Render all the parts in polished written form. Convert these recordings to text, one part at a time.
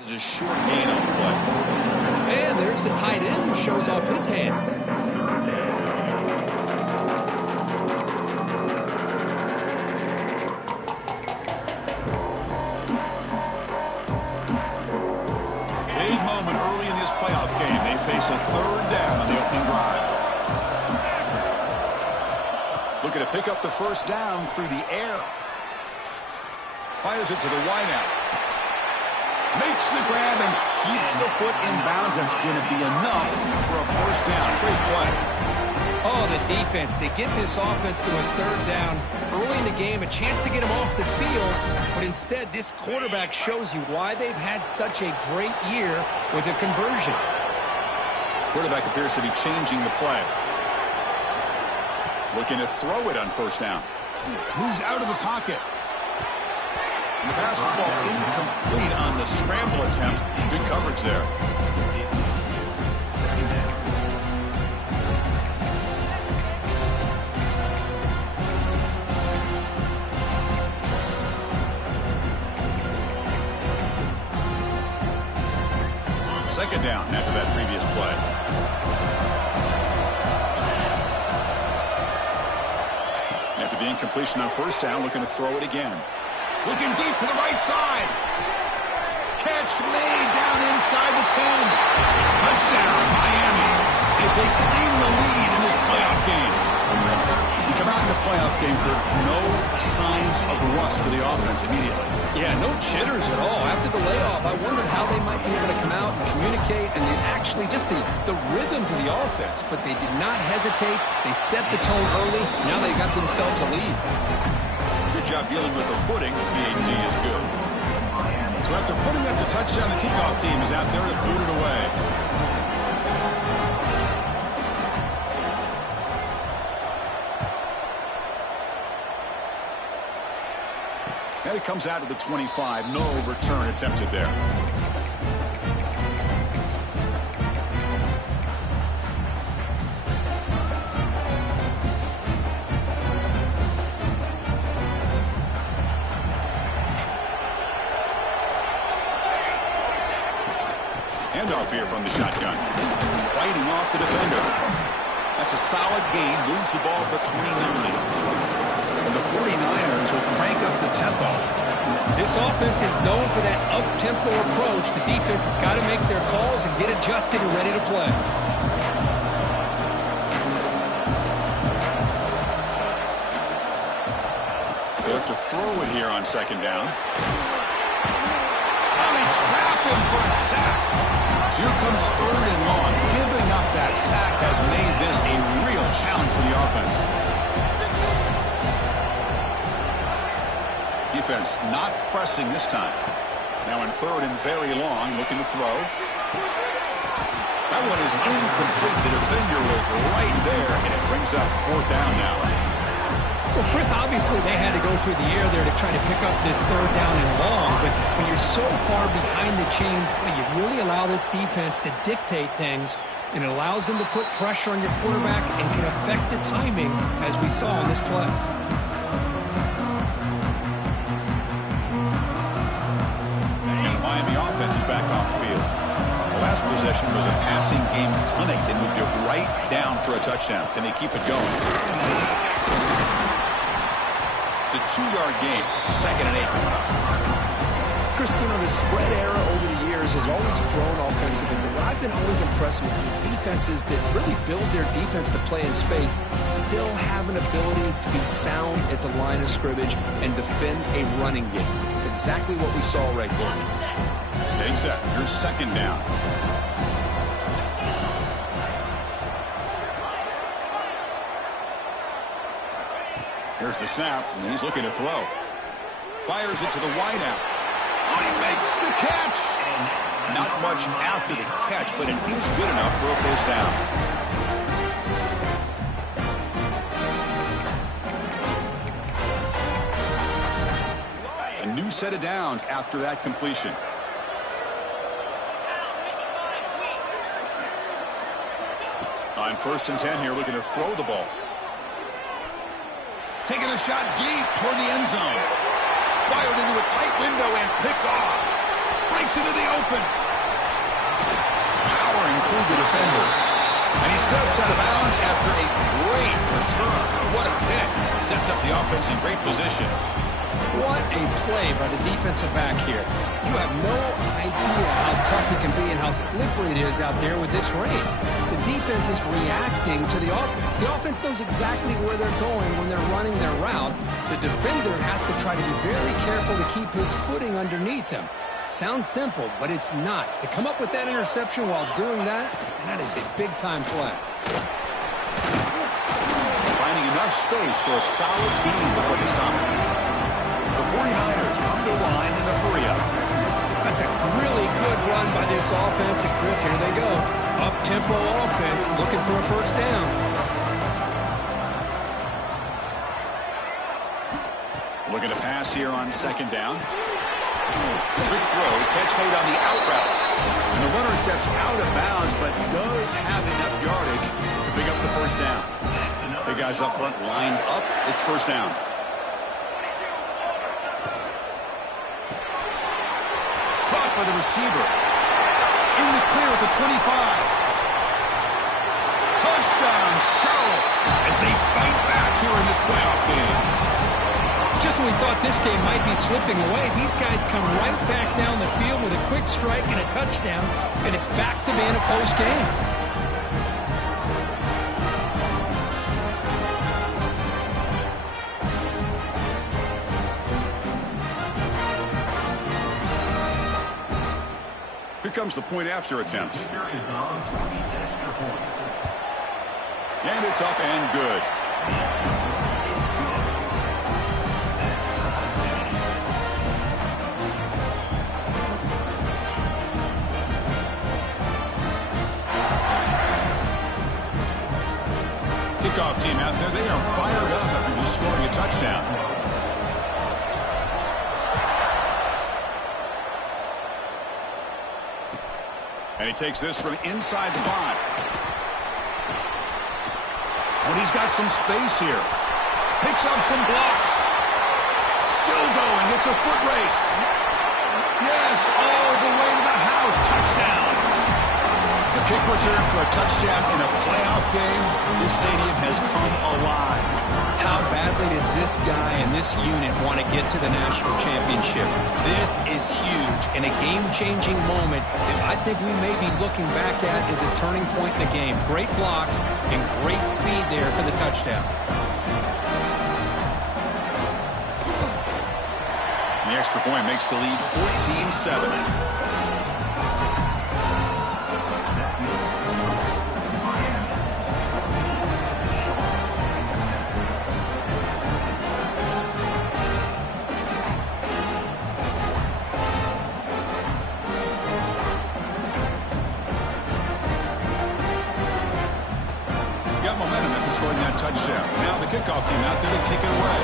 There's a short gain on the play. And there's the tight end who shows off his hands. Big moment early in this playoff game. They face a third down on the opening drive. Looking to pick up the first down through the air. Fires it to the wideout. Makes the grab and keeps the foot in bounds. That's going to be enough for a first down. Great play. Oh, the defense. They get this offense to a third down early in the game, a chance to get him off the field, but instead this quarterback shows you why they've had such a great year with a conversion. Quarterback appears to be changing the play. Looking to throw it on first down. Moves out of the pocket. And the pass will fall incomplete on the scramble attempt. Good coverage there. Second down after that previous play. After the incompletion on first down, looking to throw it again. Looking deep to the right side. Catch made down inside the 10. Touchdown, Miami, as they claim the lead in this playoff game. We come out in the playoff game, Kirk, no signs of rust for the offense immediately. Yeah, no jitters at all. After the layoff, I wondered how they might be able to come out and communicate, and actually just the rhythm to the offense. But they did not hesitate. They set the tone early. Now they got themselves a lead. Good job dealing with the footing. BAT is good. So after putting up the touchdown, the kickoff team is out there to boot it away. And it comes out to the 25. No return attempted there. Handoff here from the shotgun. Fighting off the defender. That's a solid gain. Moves the ball to the 29. And the 49ers will crank up the tempo. This offense is known for that up-tempo approach. The defense has got to make their calls and get adjusted and ready to play. They have to throw it here on second down. Oh, they trap him for a sack. So here comes third and long. Giving up that sack has made this a real challenge for the offense. Defense not pressing this time. Now in third and very long, looking to throw. That one is incomplete. The defender was right there, and it brings up fourth down now. Well, Chris, obviously they had to go through the air there to try to pick up this third down and long, but when you're so far behind the chains, well, you really allow this defense to dictate things, and it allows them to put pressure on your quarterback and can affect the timing, as we saw in this play. And the Miami offense is back on the field. The last possession was a passing game clinic. They moved it right down for a touchdown. Can they keep it going? It's a 2-yard gain. Second and 8 coming up. Chris, you know, the spread era over the years has always grown offensively, but what I've been always impressed with the defenses that really build their defense to play in space still have an ability to be sound at the line of scrimmage and defend a running game. It's exactly what we saw right there. Getting set. Here's second down. Here's the snap, and he's looking to throw. Fires it to the wideout. Oh, he makes the catch! Not much after the catch, but it is good enough for a first down. A new set of downs after that completion. On first and 10 here, looking to throw the ball. Taking a shot deep toward the end zone. Fired into a tight window and picked off. Breaks into the open. Powering through the defender. And he steps out of bounds after a great return. What a pick. Sets up the offense in great position. What a play by the defensive back here. You have no idea how tough it can be and how slippery it is out there with this rain. The defense is reacting to the offense. The offense knows exactly where they're going when they're running their route. The defender has to try to be very careful to keep his footing underneath him. Sounds simple, but it's not. To come up with that interception while doing that, and that is a big-time play. Finding enough space for a solid gain before they stop it. The 49ers come to the line in a hurry-up. That's a really good run by this offense. And Chris, here they go. Up-tempo offense looking for a first down. Looking to pass here on second down. Quick throw, catch made on the out route. And the runner steps out of bounds, but does have enough yardage to pick up the first down. Big guys up front lined up. It's first down. Caught by the receiver. In the clear at the 25. Touchdown, Charlotte, as they fight back here in this playoff game. Just when we thought this game might be slipping away, these guys come right back down the field with a quick strike and a touchdown, and it's back to being a close game. Here comes the point after attempt. And it's up and good. Kickoff team out there, they are fired up after just scoring a touchdown. And he takes this from inside the 5. And he's got some space here. Picks up some blocks. Still going. It's a foot race. Yes, all the way to the house. Touchdown. A kick return for a touchdown in a playoff game. This stadium has come alive. How badly does this guy and this unit want to get to the national championship? This is huge and a game-changing moment that I think we may be looking back at as a turning point in the game. Great blocks and great speed there for the touchdown. The extra point makes the lead 14-7. Scoring that touchdown. Now the kickoff team out there to kick it away.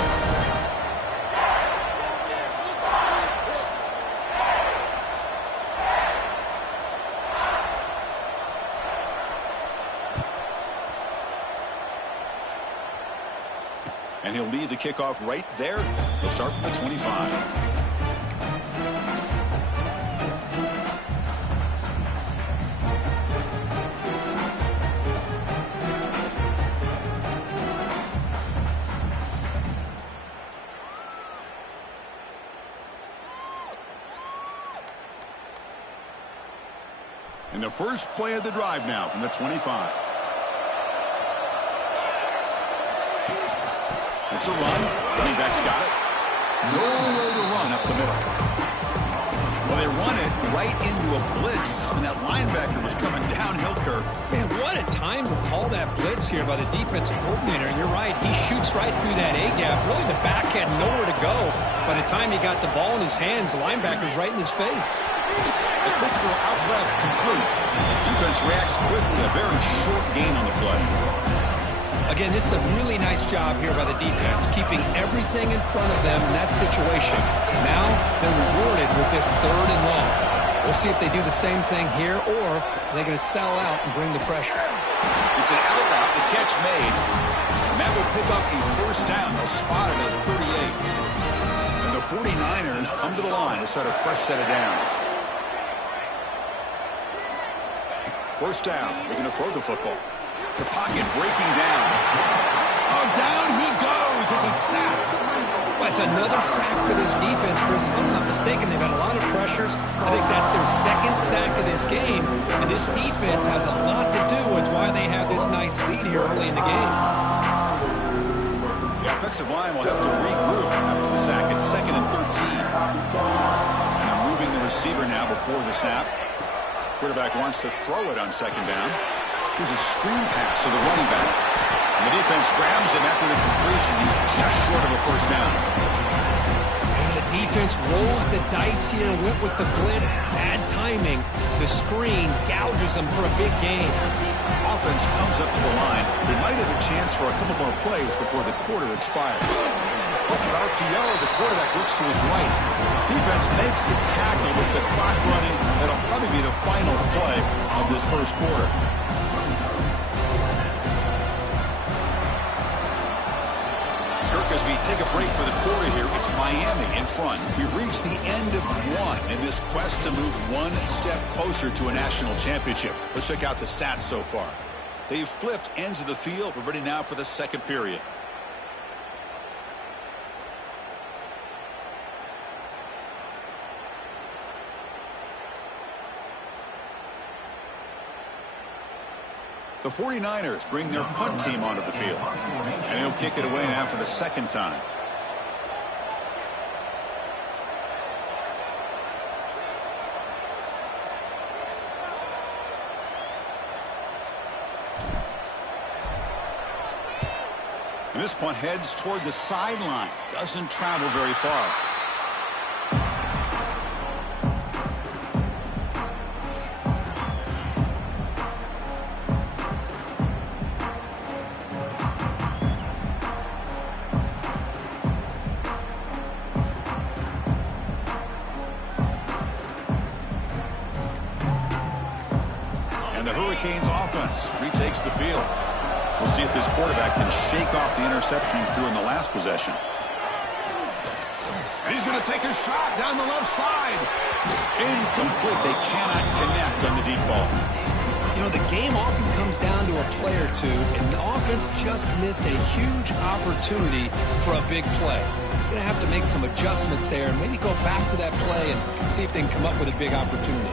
And he'll lead the kickoff right there. They'll start from the 25. In the first play of the drive now from the 25. It's a run. Running back's got it. Nowhere to run up the middle. Well, they run it right into a blitz, and that linebacker was coming downhill, Kirk. Man, what a time to call that blitz here by the defensive coordinator. And you're right, he shoots right through that A-gap. Really, the back had nowhere to go. By the time he got the ball in his hands, the linebacker's right in his face. The quick throw out left complete. Defense reacts quickly. A very short gain on the play. Again, this is a really nice job here by the defense, keeping everything in front of them in that situation. Now they're rewarded with this 3rd and long. We'll see if they do the same thing here, or are they going to sell out and bring the pressure. It's an out route, the catch made. And that will pick up a first down. They'll spot it at 38. And the 49ers come to the line to start a fresh set of downs. First down. They're going to throw the football. The pocket breaking down. Oh, down he goes. It's a sack. Well, it's another sack for this defense, Chris. If I'm not mistaken, they've had a lot of pressures. I think that's their second sack of this game. And this defense has a lot to do with why they have this nice lead here early in the game. The offensive line will have to regroup after the sack. It's 2nd and 13. And moving the receiver now before the snap. Quarterback wants to throw it on 2nd down. Here's a screen pass to the running back. And the defense grabs him after the completion. He's just short of a first down. And the defense rolls the dice here and went with the blitz. Bad timing. The screen gouges them for a big gain. Offense comes up to the line. They might have a chance for a couple more plays before the quarter expires. Off an RPO, the quarterback looks to his right. Defense makes the tackle with the clock running. That'll probably be the final play of this first quarter. Kirk, as we take a break for the quarter here, it's Miami in front. We've reached the end of one in this quest to move one step closer to a national championship. Let's check out the stats so far. They've flipped ends of the field. We're ready now for the second period. The 49ers bring their punt team onto the field. And he'll kick it away now for the second time. And this punt heads toward the sideline. Doesn't travel very far. And the Hurricanes offense retakes the field. We'll see if this quarterback can shake off the interception he threw in the last possession. And he's going to take a shot down the left side. Incomplete. They cannot connect on the deep ball. You know, the game often comes down to a play or two, and the offense just missed a huge opportunity for a big play. Going to have to make some adjustments there and maybe go back to that play and see if they can come up with a big opportunity.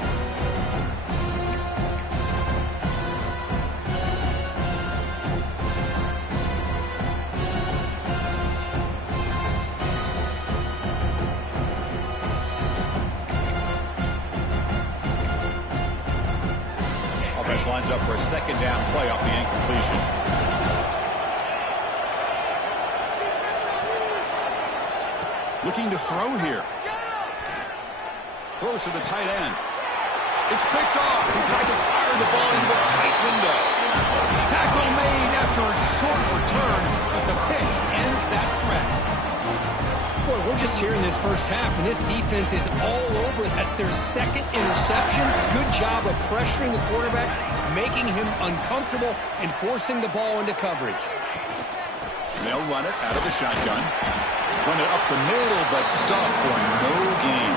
Lines up for a second down play off the incompletion. Looking to throw here. Throws to the tight end. It's picked off. He tried to fire the ball into the tight window. Tackle made after a short return, but the pick ends that threat. Boy, we're just here in this first half, and this defense is all over it. That's their second interception. Good job of pressuring the quarterback, making him uncomfortable, and forcing the ball into coverage. They'll run it out of the shotgun. Run it up the middle, but stuffed for no gain.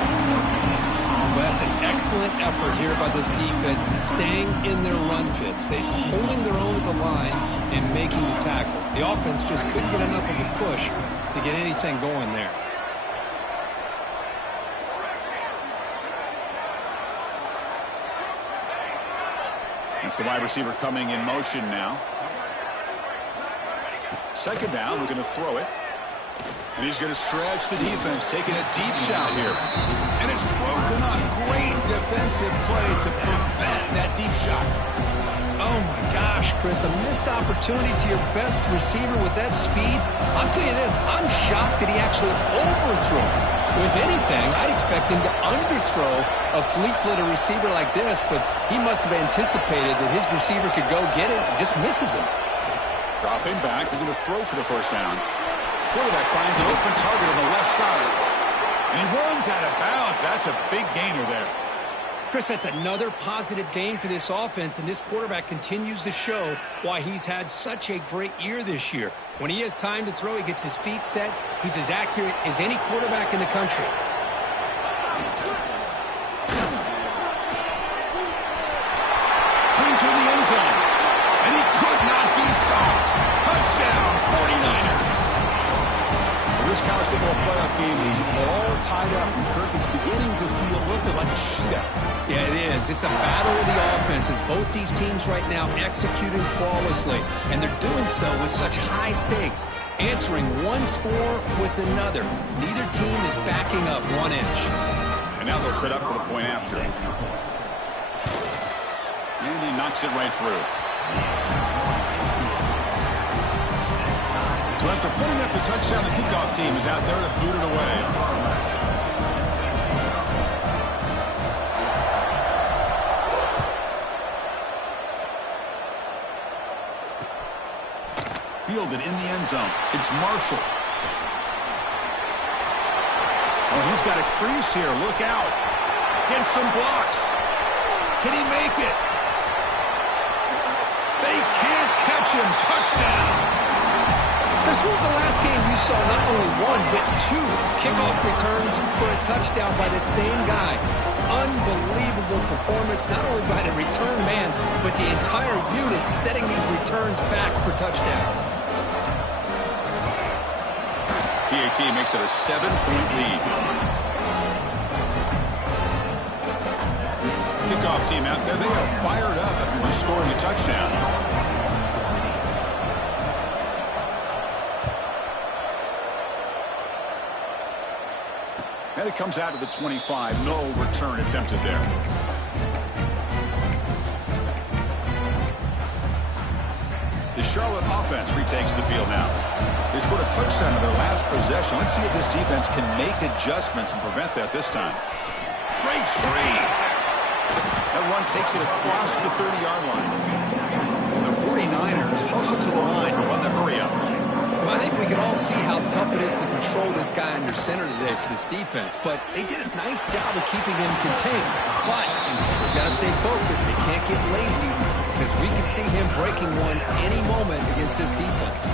Well, that's an excellent effort here by this defense, staying in their run fits. They're holding their own at the line and making the tackle. The offense just couldn't get enough of a push to get anything going there. It's the wide receiver coming in motion now. Second down, we're going to throw it. And he's going to stretch the defense, taking a deep shot here. And it's broken up. Great defensive play to prevent that deep shot. Oh, my gosh, Chris, a missed opportunity to your best receiver with that speed. I'll tell you this, I'm shocked that he actually overthrew him. If anything, I'd expect him to underthrow a fleet-footed receiver like this, but he must have anticipated that his receiver could go get it and just misses him. Dropping back, they're going to throw for the first down. Quarterback finds an open target on the left side. And he runs out of bounds. That's a big gainer there. Chris, that's another positive game for this offense, and this quarterback continues to show why he's had such a great year this year. When he has time to throw, he gets his feet set. He's as accurate as any quarterback in the country. Clean to game is all tied up. And Kirk, it's beginning to feel a little bit like a shootout. Yeah, it is. It's a battle of the offenses. Both these teams right now executing flawlessly, and they're doing so with such high stakes, answering one score with another. Neither team is backing up 1 inch. And now they'll set up for the point after. And he knocks it right through. So after putting up the touchdown, the kickoff team is out there to boot it away. Fielded in the end zone. It's Marshall. Oh, he's got a crease here. Look out. Gets some blocks. Can he make it? They can't catch him. Touchdown. Chris, when was the last game you saw not only one, but 2 kickoff returns for a touchdown by the same guy? Unbelievable performance, not only by the return man, but the entire unit setting these returns back for touchdowns. PAT makes it a 7-point lead. Kickoff team out there, they are fired up after just scoring a touchdown. And it comes out to the 25. No return attempted there. The Charlotte offense retakes the field now. They scored a touchdown in their last possession. Let's see if this defense can make adjustments and prevent that this time. Breaks free. That run takes it across the 30-yard line. And the 49ers hustle to the line to run the hurry-up. Well, I think we can all see how tough it is to control this guy under center today for this defense, but they did a nice job of keeping him contained. But they've got to stay focused. They can't get lazy because we could see him breaking one any moment against this defense.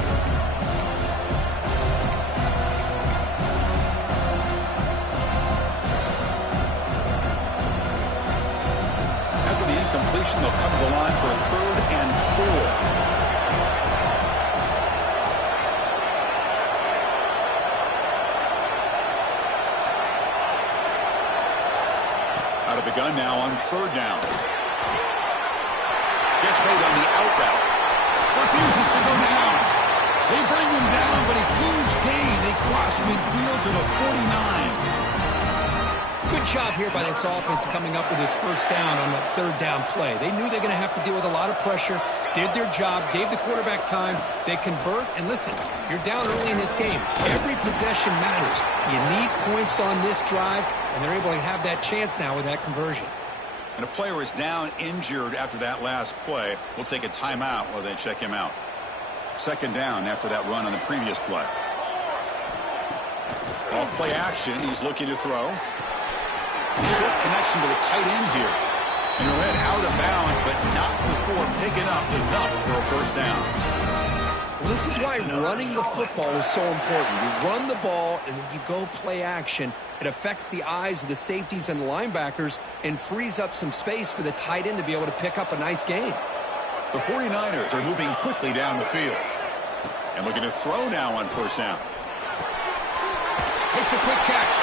After the incompletion, they'll come to the line for a 3rd and 4. Out of the gun now on 3rd down. Gets made on the out route. Refuses to go down. They bring him down, but a huge gain. They cross midfield to the 49. Good job here by this offense coming up with his 1st down on that 3rd down play. They knew they're going to have to deal with a lot of pressure, did their job, gave the quarterback time. They convert, and listen, you're down early in this game. Every possession matters. You need points on this drive, and they're able to have that chance now with that conversion. And a player is down injured after that last play. We'll take a timeout while they check him out. 2nd down after that run on the previous play. Off play action, he's looking to throw. Short connection to the tight end here. And he'll head out of bounds, but not before picking up enough for a 1st down. Well, this is why running the football is so important. You run the ball, and then you go play action. It affects the eyes of the safeties and the linebackers and frees up some space for the tight end to be able to pick up a nice gain. The 49ers are moving quickly down the field. And looking to throw now on 1st down. Makes a quick catch.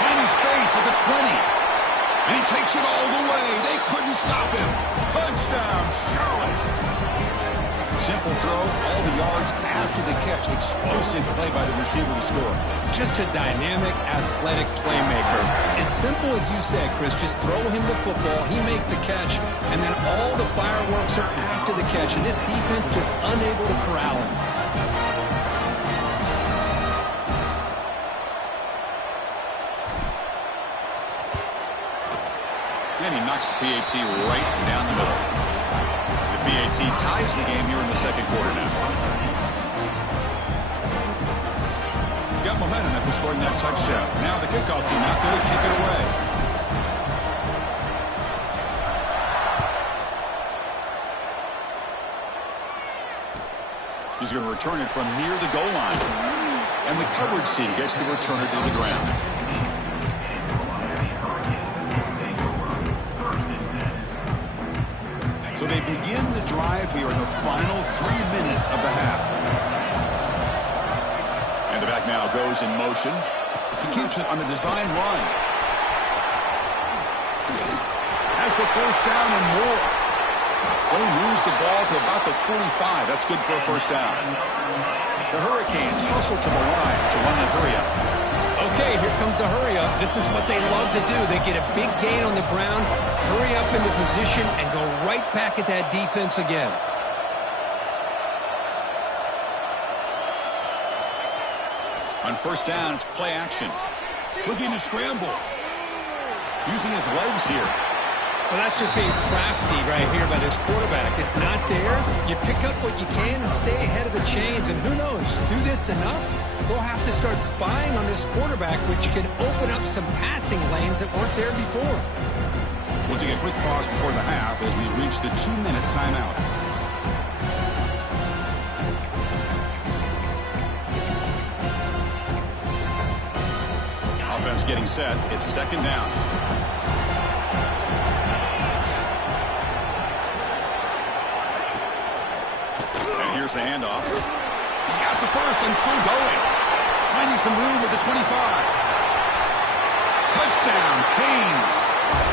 Finding space at the 20. And he takes it all the way. They couldn't stop him. Touchdown, Charlotte. Simple throw, all the yards after the catch. Explosive play by the receiver to score. Just a dynamic, athletic playmaker. As simple as you said, Chris, just throw him the football, he makes a catch, and then all the fireworks are after the catch. And this defense just unable to corral him. And he knocks the PAT right down the middle. The PAT ties the game here in the 2nd quarter now. Got momentum after scoring that touchdown. Now the kickoff team out there to kick it away. He's going to return it from near the goal line. And the coverage team gets the returner to the ground. So they begin the drive here in the final 3 minutes of the half. And the back Quarterback now goes in motion. He keeps it on a design run. Has the first down and more. Well, he moves the ball to about the 45. That's good for a first down. The Hurricanes hustle to the line to run the hurry-up. Okay, here comes the hurry-up. This is what they love to do. They get a big gain on the ground, hurry up into position, and go right back at that defense again. On first down, it's play action. Looking to scramble. Using his legs here. Well, that's just being crafty right here by this quarterback. It's not there. You pick up what you can and stay ahead of the chains. And who knows, do this enough, they'll have to start spying on this quarterback, which can open up some passing lanes that weren't there before. We'll take a quick pause before the half as we reach the 2-minute timeout. Offense getting set. It's second down. And here's the handoff. He's got the first and still going. Finding some room with the 25. Touchdown, Canes.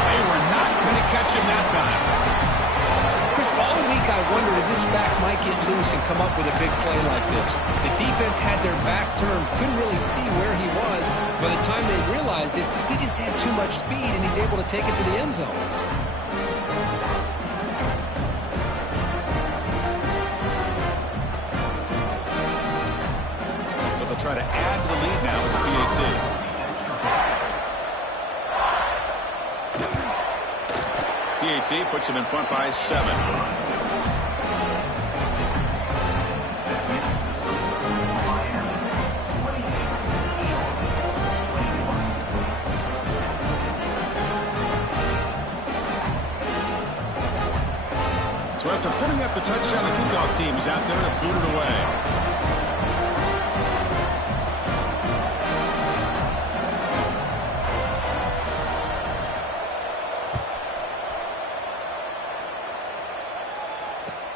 They were not going to catch him that time. Chris, all week I wondered if this back might get loose and come up with a big play like this. The defense had their back turned, couldn't really see where he was. By the time they realized it, he just had too much speed, and he's able to take it to the end zone. So they'll try to add to the lead now with the PAT. PAT puts him in front by 7. So after putting up the touchdown, the kickoff team is out there to boot it away.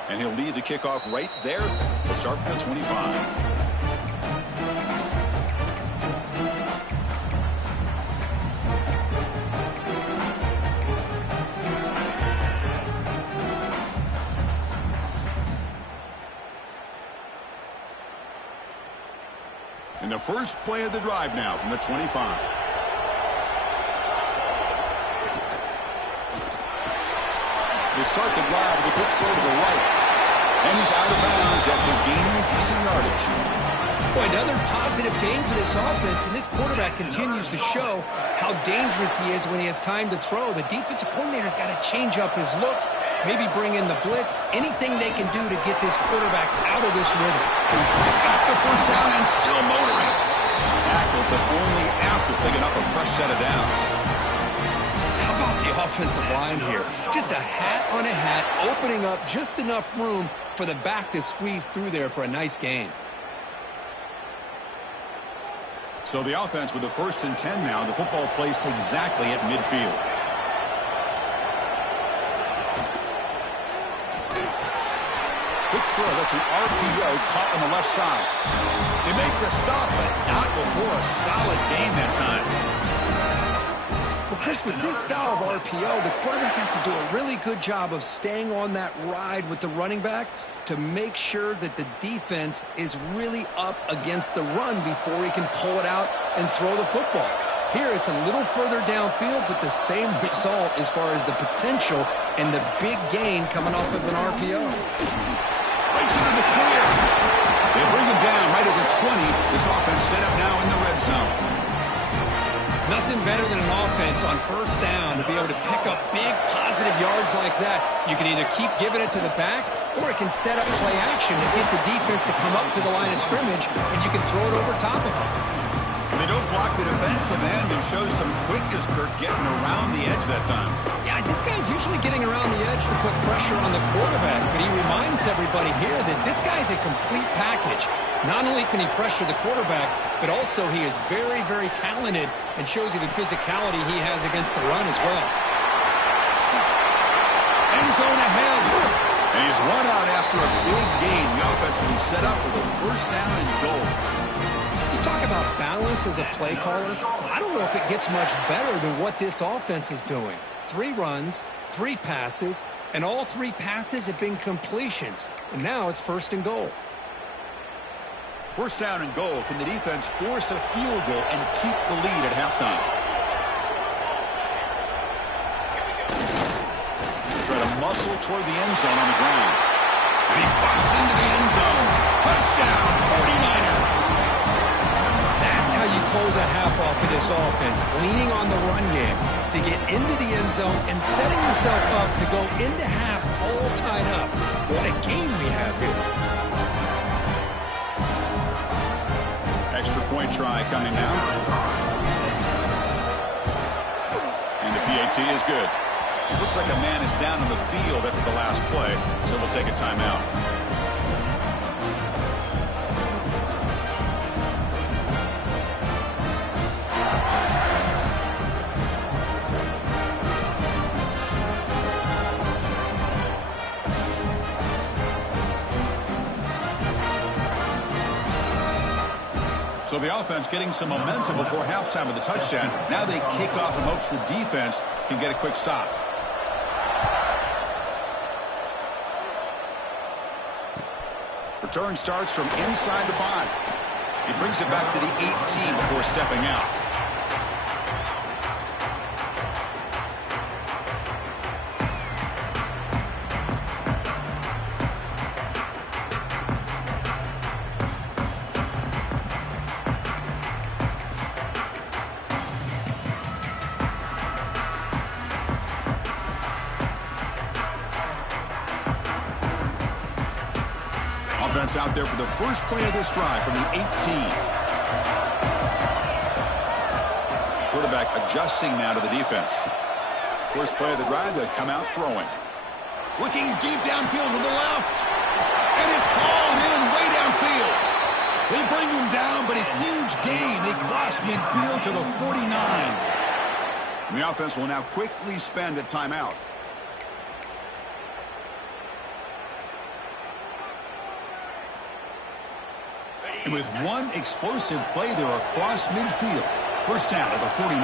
And he'll lead the kickoff right there. We'll start from the 25. And the first play of the drive now from the 25. They start the drive with a quick throw to the right. And he's out of bounds after gaining decent yardage. Boy, another positive game for this offense, and this quarterback continues to show how dangerous he is when he has time to throw. The defensive coordinator's got to change up his looks, maybe bring in the blitz, anything they can do to get this quarterback out of this rhythm. Got the first down and still motoring. Tackled, but only after picking up a fresh set of downs. How about the offensive line here? Just a hat on a hat, opening up just enough room for the back to squeeze through there for a nice gain. So the offense with the 1st and 10 now, the football placed exactly at midfield. Quick throw, that's an RPO caught on the left side. They make the stop, but not before a solid gain that time. Well, Chris, with this style of RPO, the quarterback has to do a really good job of staying on that ride with the running back to make sure that the defense is really up against the run before he can pull it out and throw the football. Here, it's a little further downfield, but the same result as far as the potential and the big gain coming off of an RPO. Breaks into the clear. They bring him down right at the 20. This offense set up now in the red zone. Nothing better than an offense on first down to be able to pick up big positive yards like that. You can either keep giving it to the back, or it can set up play action to get the defense to come up to the line of scrimmage, and you can throw it over top of them. They don't block the defensive end and show some quickness, Kirk, getting around the edge that time. Yeah, this guy's usually getting around the edge to put pressure on the quarterback, but he reminds everybody here that this guy's a complete package. Not only can he pressure the quarterback, but also he is very, very talented and shows you the physicality he has against the run as well. End zone ahead. And he's run out after a big gain. The offense will be set up with a first down and goal. Talk about balance as a play caller. I don't know if it gets much better than what this offense is doing. 3 runs, 3 passes, and all 3 passes have been completions. And now it's 1st and goal. 1st down and goal. Can the defense force a field goal and keep the lead at halftime? Try to muscle toward the end zone on the ground. And he busts into the end zone. Touchdown, 49ers. That's how you close a half off of this offense, leaning on the run game to get into the end zone and setting yourself up to go into half all tied up. What a game we have here. Extra point try coming now. And the PAT is good. Looks like a man is down on the field after the last play, so we'll take a timeout. So the offense getting some momentum before halftime with the touchdown. Now they kick off and hopes the defense can get a quick stop. Return starts from inside the 5. He brings it back to the 18 before stepping out. Offense out there for the first play of this drive from the 18. Quarterback adjusting now to the defense. First play of the drive, they come out throwing. Looking deep downfield to the left. And it's hauled in way downfield. They bring him down, but a huge gain. They cross midfield to the 49. And the offense will now quickly spend a timeout. And with one explosive play there across midfield. First down at the 49.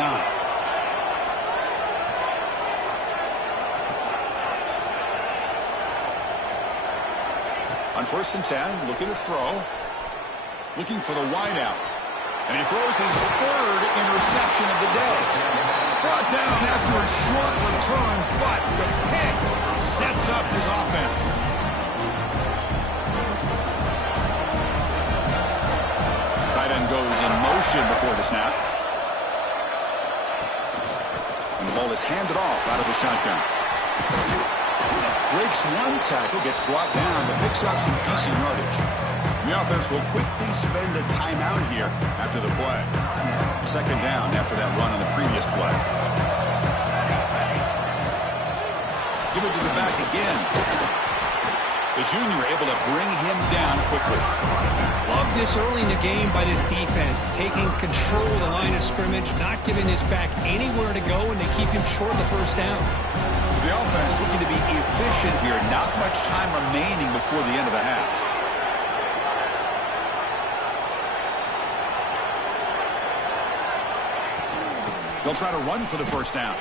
On 1st and 10, looking to throw. Looking for the wideout. And he throws his 3rd interception of the day. Brought down after a short return, but the pick sets up his offense. Tight end goes in motion before the snap. And the ball is handed off out of the shotgun. Breaks one tackle, gets brought down, but picks up some decent yardage. The offense will quickly spend a timeout here after the play. 2nd down after that run on the previous play. Give it to the back again. The junior able to bring him down quickly. Love this early in the game by this defense, taking control of the line of scrimmage, not giving this back anywhere to go, and they keep him short of the 1st down. So the offense looking to be efficient here. Not much time remaining before the end of the half. They'll try to run for the 1st down.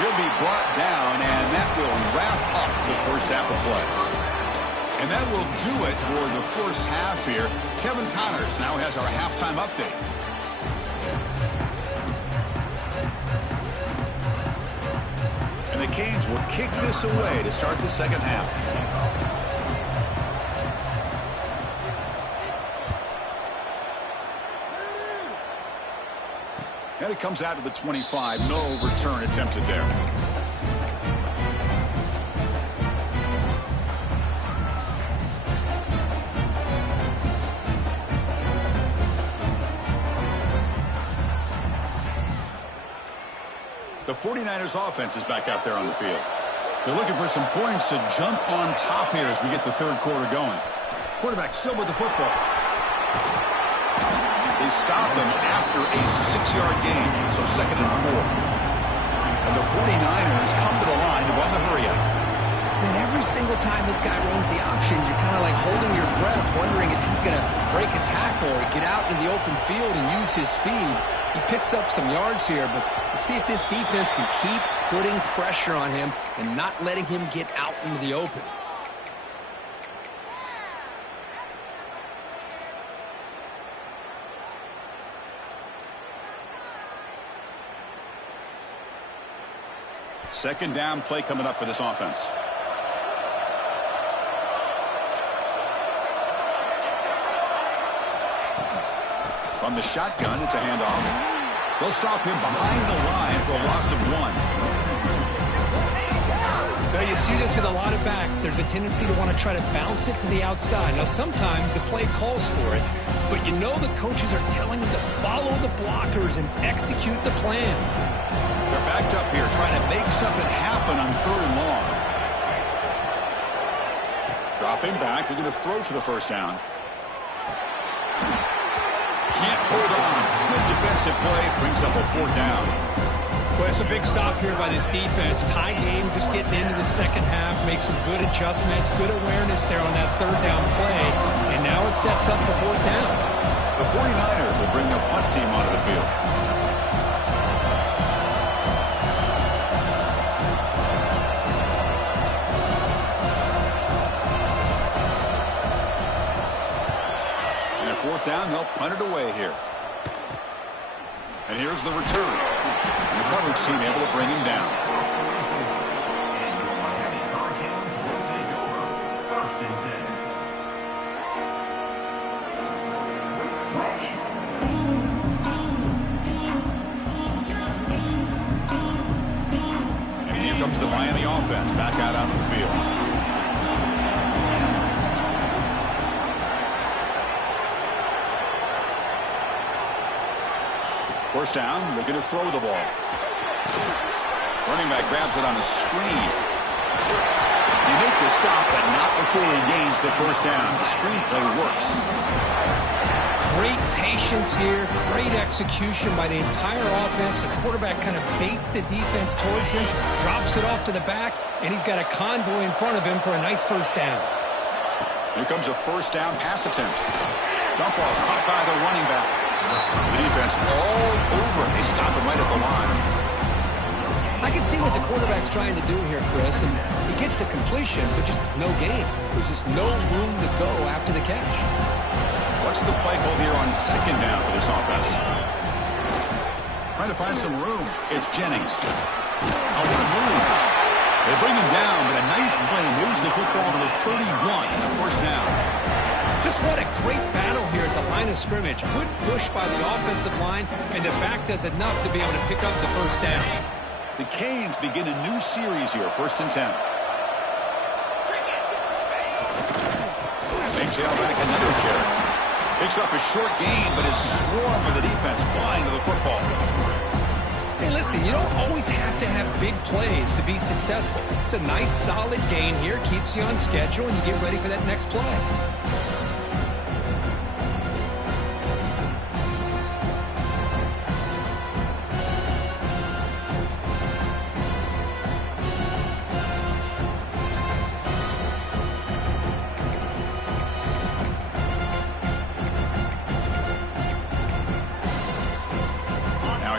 He'll be brought down, and that will wrap up the 1st half of play. And that will do it for the 1st half here. Kevin Connors now has our halftime update. And the Canes will kick this away to start the 2nd half. And it comes out to the 25. No return attempted there. The 49ers offense is back out there on the field. They're looking for some points to jump on top here as we get the 3rd quarter going. Quarterback still with the football. They stop him after a 6-yard gain, so 2nd and 4. And the 49ers come to the line to run the hurry up. Man, every single time this guy runs the option, you're kind of like holding your breath, wondering if he's going to break a tackle or get out in the open field and use his speed. He picks up some yards here, but let's see if this defense can keep putting pressure on him and not letting him get out into the open. Second down play coming up for this offense. From the shotgun, it's a handoff. They'll stop him behind the line for a loss of 1. Now you see this with a lot of backs. There's a tendency to want to try to bounce it to the outside. Now sometimes the play calls for it, but you know the coaches are telling them to follow the blockers and execute the plan. They're backed up here trying to make something happen on 3rd and long. Dropping back, they're going to throw for the first down. Can't hold on. Good defensive play, brings up a 4th down. Well, it's a big stop here by this defense. Tie game, just getting into the second half, make some good adjustments, good awareness there on that 3rd down play, and now it sets up the 4th down. The 49ers will bring their punt team onto the field. And at 4th down, they'll punt it away here. And here's the return. And the coverage team able to bring him down. And here comes the Miami offense back out onto the field. First down, looking to throw the ball. Running back grabs it on a screen. They make the stop, but not before he gains the first down. The screen play works. Great patience here, great execution by the entire offense. The quarterback kind of baits the defense towards him, drops it off to the back, and he's got a convoy in front of him for a nice first down. Here comes a first down pass attempt. Dump off caught by the running back. The defense all over. They stop him right at the line. I can see what the quarterback's trying to do here, Chris, and he gets the completion, but just no gain. There's just no room to go after the catch. What's the play call here on second down for this offense? Trying to find some room. It's Jennings. Oh, what a move. They bring him down, but a nice play moves the football to the 31 and a first down. Just what a great battle here at the line of scrimmage. Good push by the offensive line, and the back does enough to be able to pick up the first down. The Canes begin a new series here, 1st and 10. Same tailback, another carry. Picks up a short gain, but is swarmed with the defense flying to the football. Hey, listen, you don't always have to have big plays to be successful. It's a nice, solid gain here, keeps you on schedule, and you get ready for that next play.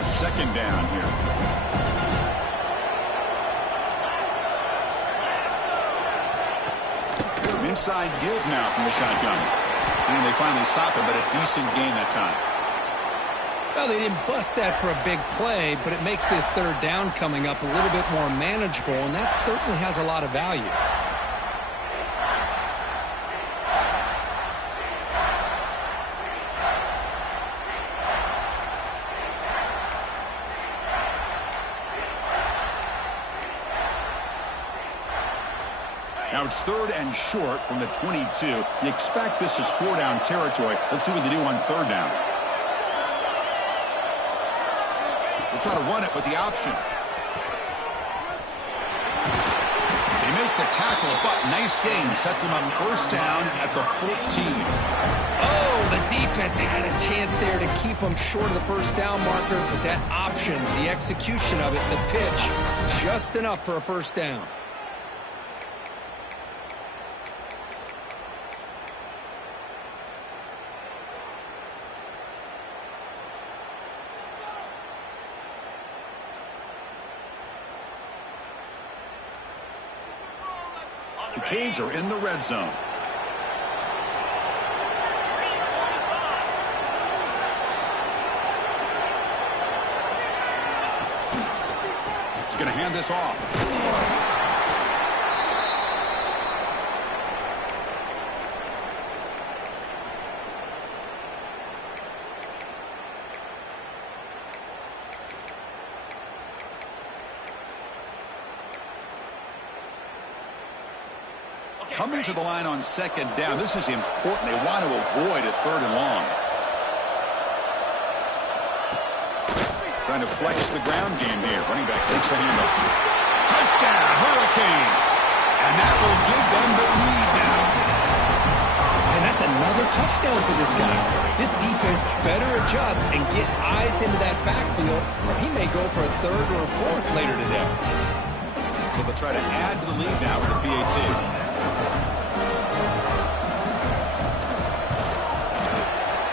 Second down here. An inside give now from the shotgun. And they finally stop it, but a decent gain that time. Well, they didn't bust that for a big play, but it makes this 3rd down coming up a little bit more manageable, and that certainly has a lot of value. Now it's 3rd and short from the 22. You expect this is 4-down territory. Let's see what they do on 3rd down. They'll try to run it with the option. They make the tackle, but nice gain. Sets them up first down at the 14. Oh, the defense had a chance there to keep them short of the first down marker, but that option, the execution of it, the pitch, just enough for a first down. The Canes are in the red zone. He's going to hand this off. Coming to the line on second down. This is important. They want to avoid a third and long. Trying to flex the ground game here. Running back takes the handoff. Touchdown, Hurricanes. And that will give them the lead now. And that's another touchdown for this guy. This defense better adjust and get eyes into that backfield, or he may go for a third or a fourth later today. So they'll try to add to the lead now with the PAT.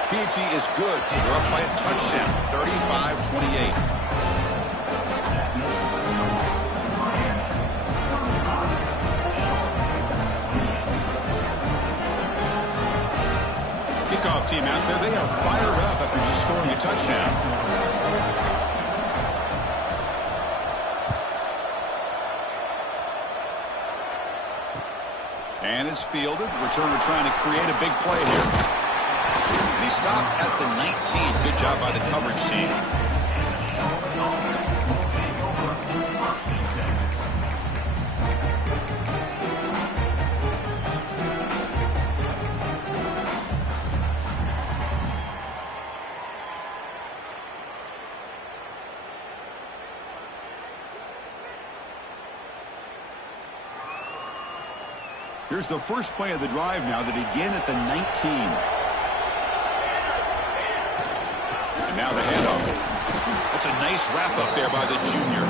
PAT is good, so they're up by a touchdown, 35-28. Kickoff team out there, they are fired up after just scoring a touchdown. And it's fielded. Returner trying to create a big play here. And he stopped at the 19. Good job by the coverage team. Here's the first play of the drive now. They begin at the 19. And now the handoff. That's a nice wrap-up there by the junior.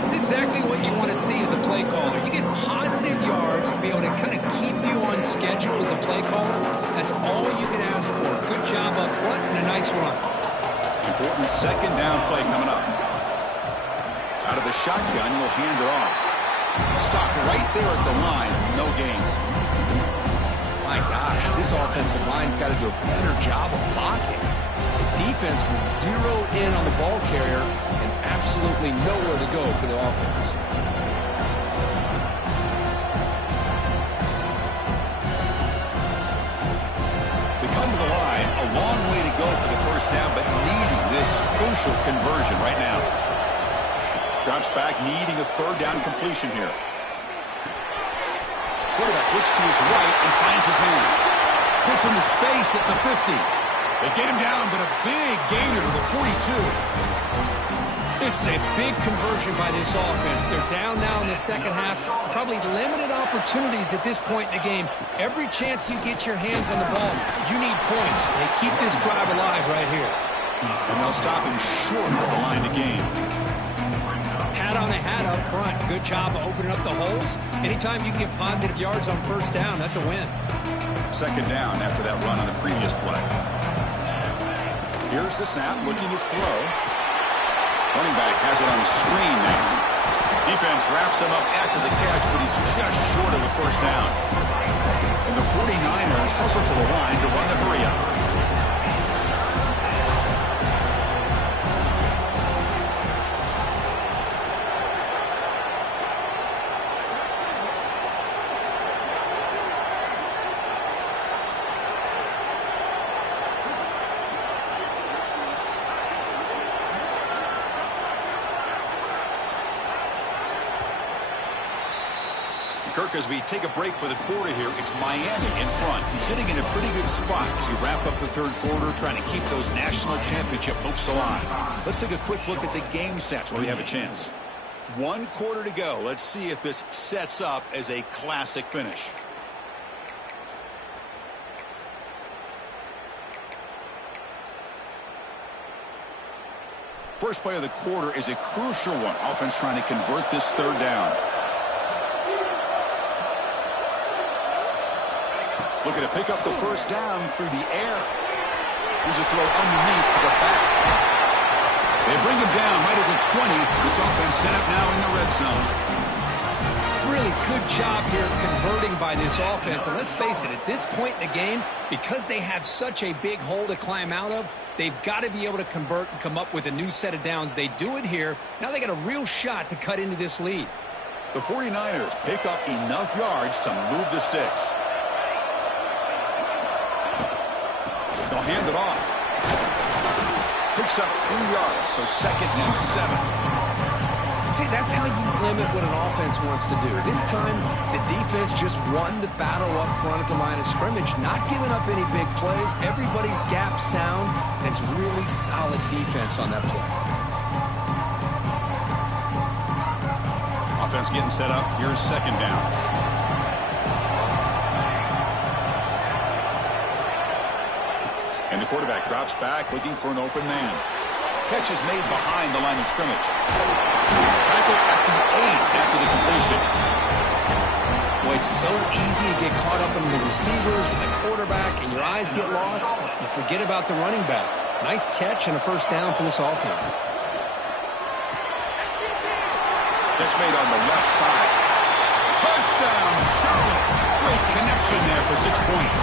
It's exactly what you want to see as a play caller. You get positive yards to be able to kind of keep you on schedule as a play caller. That's all you can ask for. Good job up front and a nice run. Important second down play coming up. Out of the shotgun, you'll hand it off. Stopped right there at the line. No gain. My gosh, this offensive line's got to do a better job of blocking. The defense was zeroed in on the ball carrier and absolutely nowhere to go for the offense. They come to the line. A long way to go for the first down, but needing this crucial conversion right now. Drops back, needing a third down completion here. Quarterback looks to his right and finds his man. Puts him to space at the 50. They get him down, but a big gainer to the 42. This is a big conversion by this offense. They're down now in the second half. Probably limited opportunities at this point in the game. Every chance you get your hands on the ball, you need points. They keep this drive alive right here. And they'll stop him short of the line to gain. Hat on a hat up front. Good job of opening up the holes. Anytime you can get positive yards on first down, that's a win. Second down after that run on the previous play. Here's the snap, looking to throw. Running back has it on the screen now. Defense wraps him up after the catch, but he's just short of a first down. And the 49ers hustle to the line to run the hurry up. Kirk, as we take a break for the quarter here, it's Miami in front. He's sitting in a pretty good spot as we wrap up the third quarter, trying to keep those national championship hopes alive. Let's take a quick look at the game stats while we have a chance. 1 quarter to go. Let's see if this sets up as a classic finish. First play of the quarter is a crucial one. Offense trying to convert this third down. Looking to pick up the first down through the air. Here's a throw underneath to the back. They bring him down right at the 20. This offense set up now in the red zone. really good job here of converting by this offense. And let's face it, at this point in the game, because they have such a big hole to climb out of, they've got to be able to convert and come up with a new set of downs. They do it here. Now they got a real shot to cut into this lead. The 49ers pick up enough yards to move the sticks. They'll hand it off. Picks up 3 yards, so 2nd and 7. See, that's how you limit what an offense wants to do. This time, the defense just won the battle up front at the line of scrimmage, not giving up any big plays. Everybody's gap sound, and it's really solid defense on that play. Offense getting set up. Here's 2nd down. And the quarterback drops back, looking for an open man. Catch is made behind the line of scrimmage. Tackled at the 8 after the completion. Boy, it's so easy to get caught up in the receivers and the quarterback, and your eyes get lost. You forget about the running back. Nice catch and a 1st down for this offense. Catch made on the left side. Touchdown, Charlotte. Great connection there for 6 points.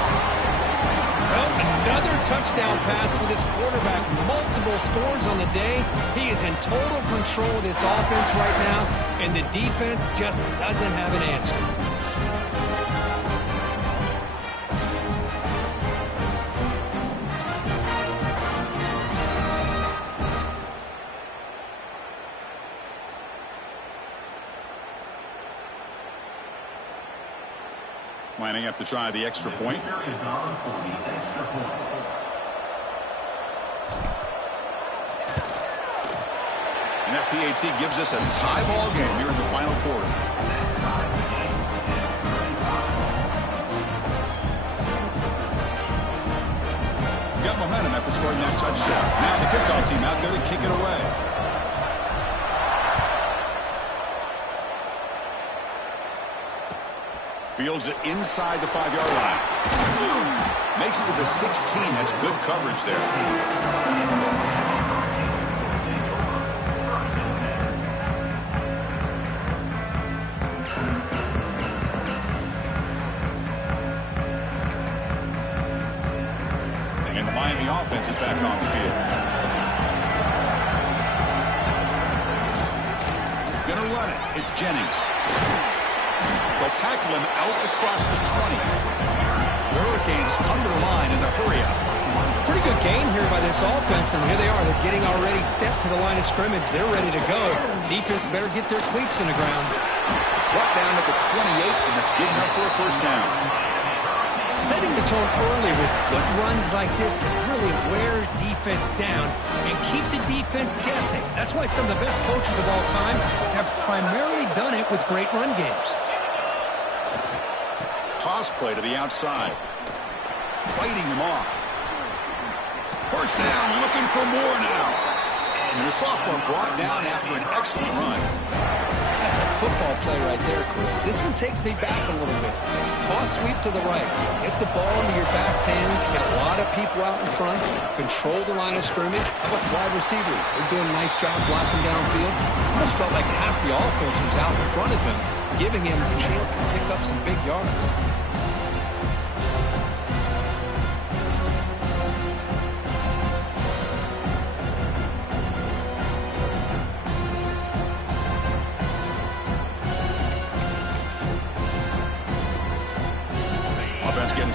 Well, another touchdown pass for this quarterback. Multiple scores on the day. He is in total control of this offense right now, and the defense just doesn't have an answer. Lining up to try the extra point. And that PAT gives us a tie ball game here in the final quarter. Got momentum after scoring that touchdown. Now the kickoff team out there to kick it away. Fields it inside the 5-yard line. Makes it to the 16. That's good coverage there. And the Miami offense is back on the field. Gonna run it. It's Jennings. They'll tackle him out across the 20. The Hurricanes come to the line in the hurry-up. Pretty good game here by this offense, and here they are. They're getting already set to the line of scrimmage. They're ready to go. Defense better get their cleats in the ground. Brought down at the 28, and that's good enough for a 1st down. Setting the tone early with good runs like this can really wear defense down and keep the defense guessing. That's why some of the best coaches of all time have primarily done it with great run games. Toss play to the outside. Fighting him off. 1st down, looking for more now. And the sophomore brought down after an excellent run. That's a football play right there, Chris. This one takes me back a little bit. Toss sweep to the right. Get the ball into your back's hands. Get a lot of people out in front. Control the line of scrimmage. How about wide receivers? They're doing a nice job blocking downfield. Almost felt like half the offense was out in front of him, giving him a chance to pick up some big yards.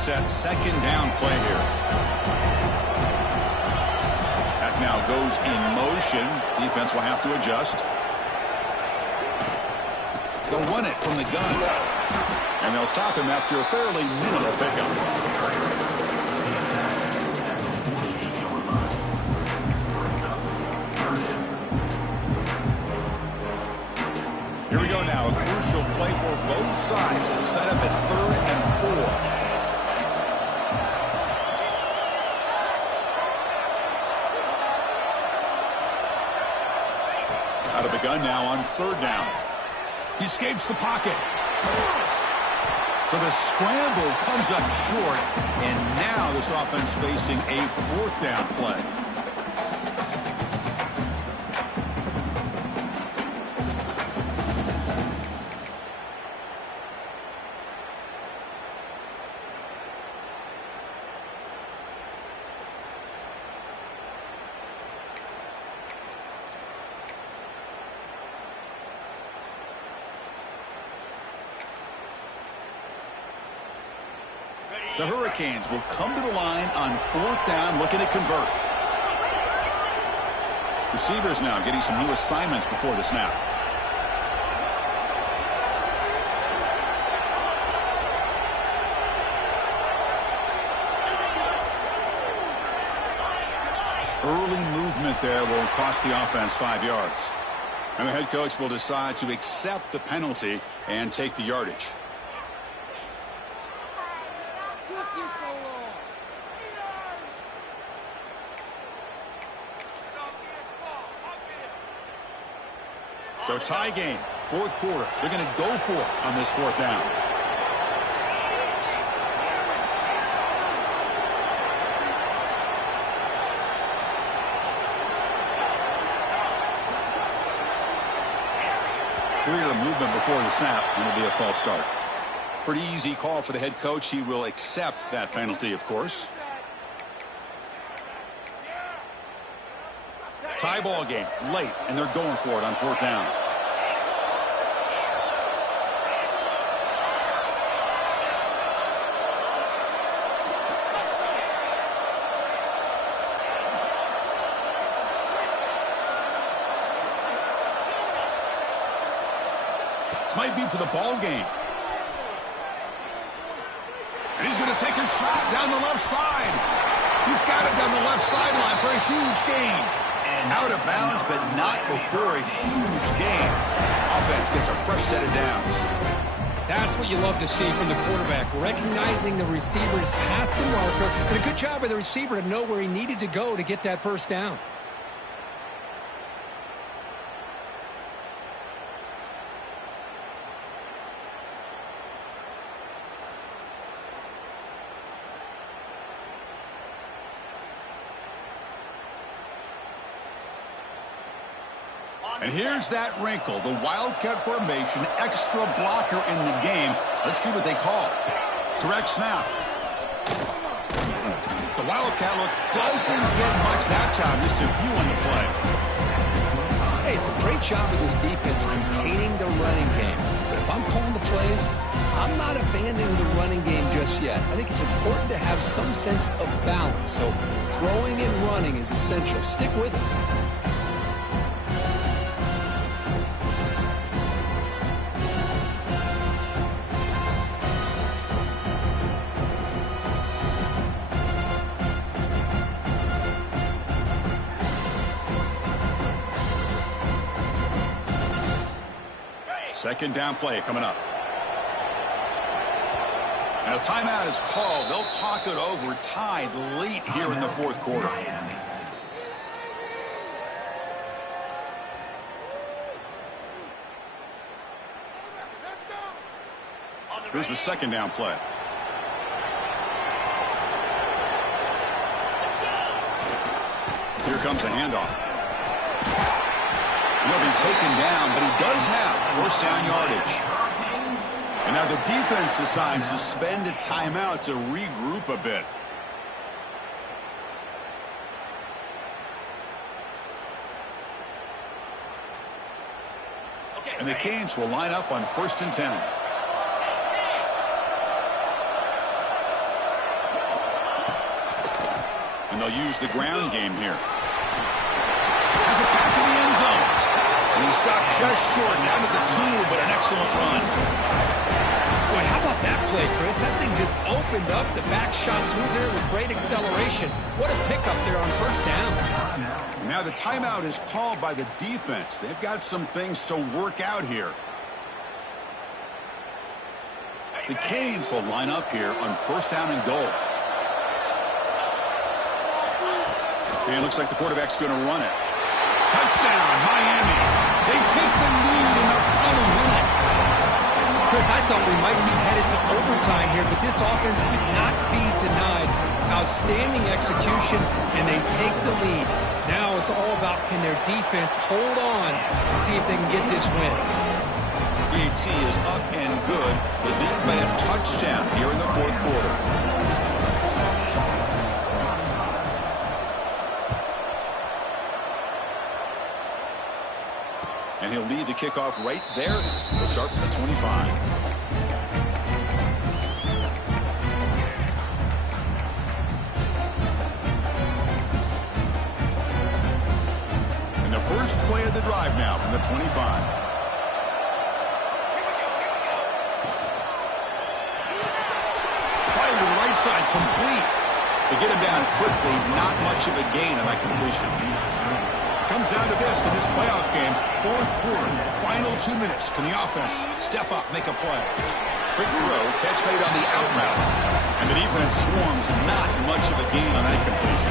Set 2nd down play here. That now goes in motion. Defense will have to adjust. They'll run it from the gun. And they'll stop him after a fairly minimal pickup. Here we go now. A crucial play for both sides. They'll set up at 3rd and 4. Out of the gun now on 3rd down. He escapes the pocket. So the scramble comes up short, and now this offense facing a 4th down play. The Hurricanes will come to the line on 4th down, looking to convert. Receivers now getting some new assignments before the snap. Early movement there will cost the offense 5 yards. And the head coach will decide to accept the penalty and take the yardage. So tie game, 4th quarter. They're going to go for it on this 4th down. Clear movement before the snap, and it'll be a false start. Pretty easy call for the head coach. He will accept that penalty, of course. Tie ball game, late, and they're going for it on 4th down. This might be for the ball game. And he's going to take a shot down the left side. He's got it down the left sideline for a huge gain. Out of bounds, but not before a huge gain. Offense gets a fresh set of downs. That's what you love to see from the quarterback, recognizing the receiver's past the marker, and a good job by the receiver to know where he needed to go to get that first down. And here's that wrinkle, the Wildcat formation, extra blocker in the game. Let's see what they call. Direct snap. The Wildcat look doesn't get much that time, just a few on the play. Hey, it's a great job of this defense containing the running game. But if I'm calling the plays, I'm not abandoning the running game just yet. I think it's important to have some sense of balance. So throwing and running is essential. Stick with it. Second down play coming up. And a timeout is called. They'll talk it over, tied late here in the 4th quarter. Here's the second down play. Here comes a handoff. He'll be taken down, but he does have first down yardage. And now the defense decides to spend a timeout to regroup a bit. And the Canes will line up on 1st and 10. And they'll use the ground game here. Has it back to the end zone. And he stopped just short, down to the 2, but an excellent run. Boy, how about that play, Chris? That thing just opened up. The back shot through there with great acceleration. What a pickup there on 1st down. Now the timeout is called by the defense. They've got some things to work out here. The Canes will line up here on 1st down and goal. And it looks like the quarterback's going to run it. Touchdown, Miami. They take the lead in the final minute. Chris, I thought we might be headed to overtime here, but this offense could not be denied. Outstanding execution, and they take the lead. Now it's all about can their defense hold on to see if they can get this win. EAT is up and good. The lead by a touchdown here in the 4th quarter. And he'll lead the kickoff right there. We'll start from the 25. First play of the drive now from the 25. Fire to the right side, complete. They get him down quickly, not much of a gain on that completion. Comes down to this in this playoff game, fourth quarter, final 2 minutes. Can the offense step up, make a play? Quick throw, catch made on the out route. And the defense swarms, not much of a gain on that completion.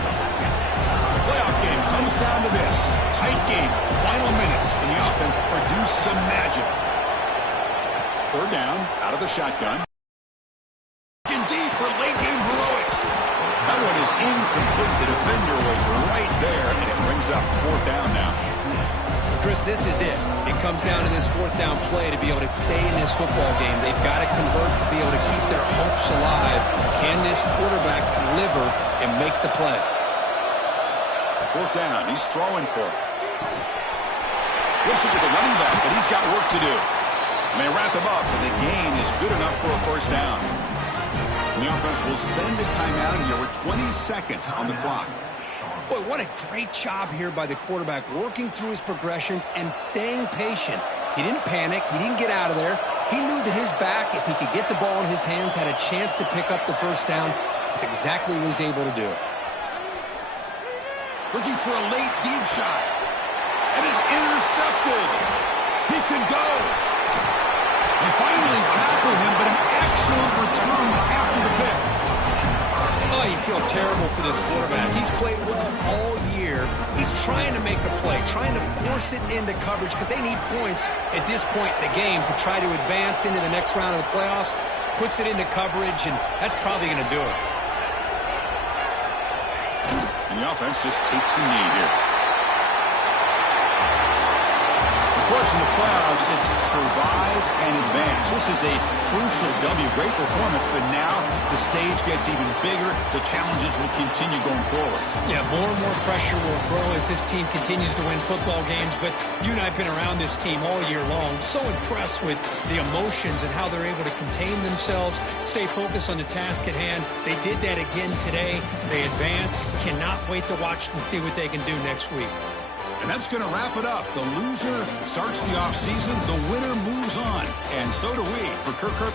The playoff game comes down to this. Tight game, final minutes. Can the offense produce some magic? Third down, out of the shotgun. In deep for late game heroics. That one is incomplete. The defender was right there, and it brings up fourth down now. Chris, this is it. It comes down to this fourth down play to be able to stay in this football game. They've got to convert to be able to keep their hopes alive. Can this quarterback deliver and make the play? Fourth down. He's throwing for it. Flips it to the running back, but he's got work to do. And they wrap him up, but the gain is good enough for a first down. And the offense will spend a timeout here with 20 seconds on the clock. Boy, what a great job here by the quarterback, working through his progressions and staying patient. He didn't panic. He didn't get out of there. He knew that his back, if he could get the ball in his hands, had a chance to pick up the first down. That's exactly what he's able to do. Looking for a late deep shot. And is intercepted. He could go. They finally tackle him, but an excellent return after the pick. Oh, you feel terrible for this quarterback. He's played well all year. He's trying to make a play, trying to force it into coverage because they need points at this point in the game to try to advance into the next round of the playoffs. Puts it into coverage, and that's probably going to do it. And the offense just takes a knee here. Of course, in the playoffs, it's survive and advance. This is a crucial W. Great performance, but now the stage gets even bigger. The challenges will continue going forward. Yeah, more and more pressure will grow as this team continues to win football games. But you and I have been around this team all year long. So impressed with the emotions and how they're able to contain themselves, stay focused on the task at hand. They did that again today. They advance. Cannot wait to watch and see what they can do next week. And that's going to wrap it up. The loser starts the offseason. The winner moves on. And so do we. For Kirk.